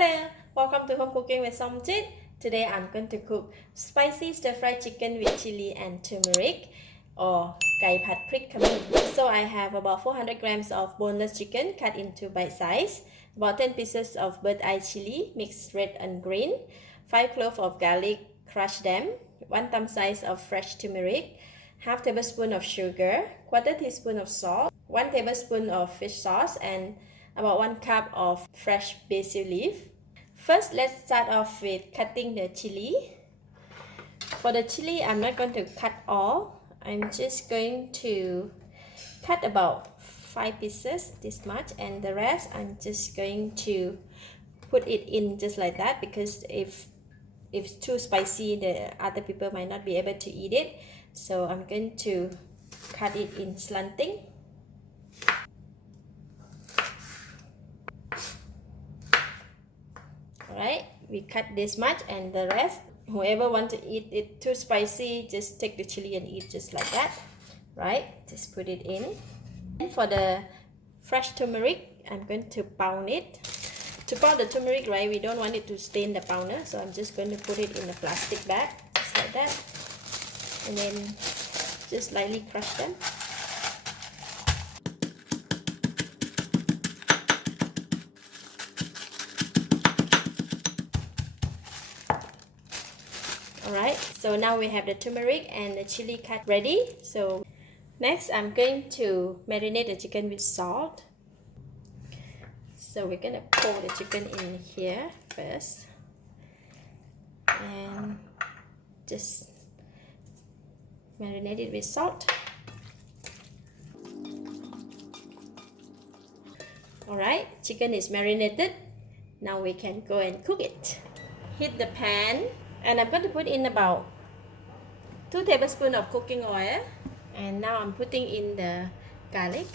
Hello, welcome to Home Cooking with Somjit. Today I'm going to cook spicy stir-fried chicken with chili and turmeric or ไก่ผัดพริกขมิ้น So I have about 400 grams of boneless chicken cut into bite size, about 10 pieces of bird eye chili mixed red and green, 5 cloves of garlic, crush them, 1 thumb size of fresh turmeric, half tablespoon of sugar, quarter teaspoon of salt, 1 tablespoon of fish sauce, and about 1 cup of fresh basil leaf. First, let's start off with cutting the chili. For the chili, I'm not going to cut all. I'm just going to cut about 5 pieces, this much, and the rest I'm just going to put it in just like that, because if it's too spicy, the other people might not be able to eat it. So I'm going to cut it in slanting. Alright, we cut this much, and the rest, whoever want to eat it too spicy, just take the chili and eat just like that. Right, just put it in. And for the fresh turmeric, I'm going to pound it. To pound the turmeric, right, we don't want it to stain the pounder, so I'm just going to put it in a plastic bag, just like that, and then just lightly crush them. Alright, so now we have the turmeric and the chili cut ready. So next I'm going to marinate the chicken with salt. So we're gonna pour the chicken in here first and just marinate it with salt. Alright, chicken is marinated. Now we can go and cook it. Heat the pan, and I'm going to put in about 2 tablespoons of cooking oil, and now I'm putting in the garlic.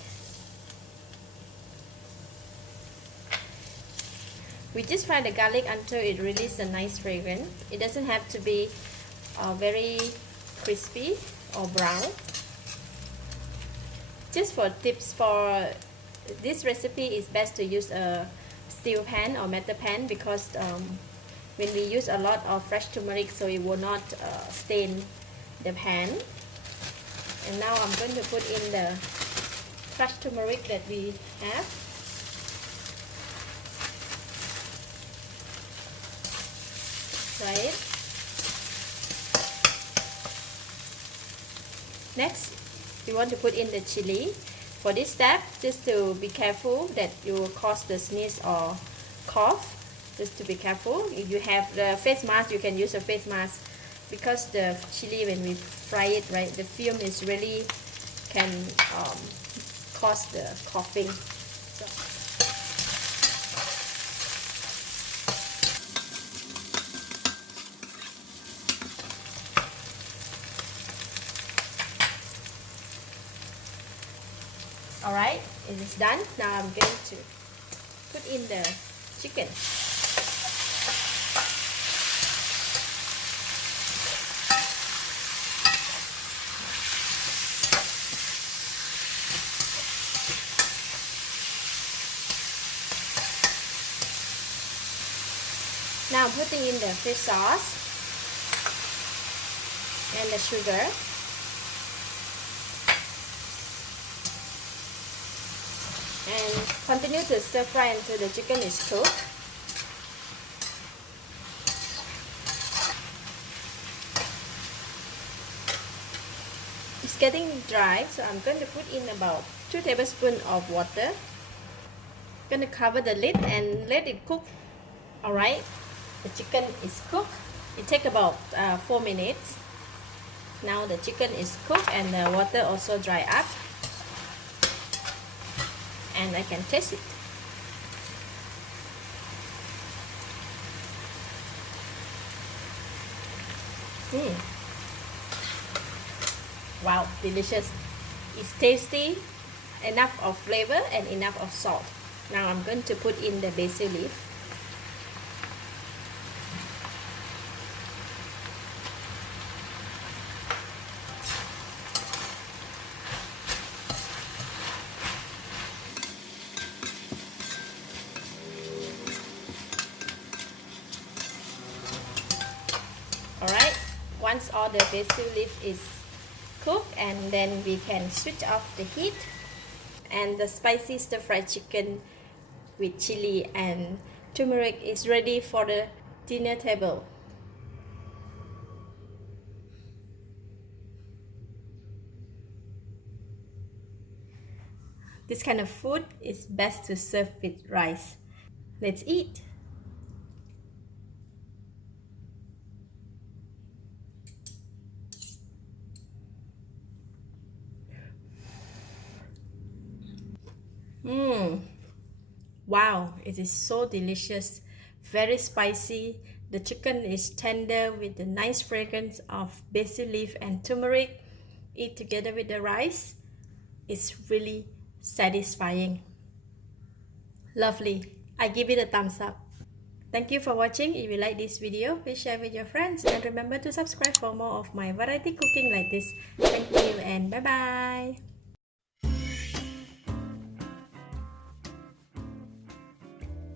We just fry the garlic until it releases a nice fragrance. It doesn't have to be very crispy or brown. Just for tips, for this recipe is best to use a steel pan or metal pan, because when we use a lot of fresh turmeric, so it will not stain the pan. And now I'm going to put in the crushed turmeric that we have. Try it. Next, we want to put in the chili. For this step, just to be careful that you will cause the sneeze or cough. Just to be careful. If you have the face mask, you can use a face mask, because the chili, when we fry it, right, the film is really can cause the coughing. So. Alright, it is done. Now I'm going to put in the chicken. Now I'm putting in the fish sauce and the sugar. And continue to stir fry until the chicken is cooked. It's getting dry, so I'm going to put in about 2 tablespoons of water. I'm going to cover the lid and let it cook. Alright, the chicken is cooked. It takes about 4 minutes. Now the chicken is cooked and the water also dry up. And I can taste it. Wow, delicious. It's tasty, enough of flavor and enough of salt. Now I'm going to put in the basil leaf. all the basil leaf is cooked, and then we can switch off the heat. And the spicy stir-fried chicken with chili and turmeric is ready for the dinner table. This kind of food is best to serve with rice. Let's eat. Wow, it is so delicious, very spicy. The chicken is tender with the nice fragrance of basil leaf and turmeric. Eat together with the rice. It's really satisfying. Lovely. I give it a thumbs up. Thank you for watching. If you like this video, please share with your friends and remember to subscribe for more of my variety cooking like this. Thank you and bye bye.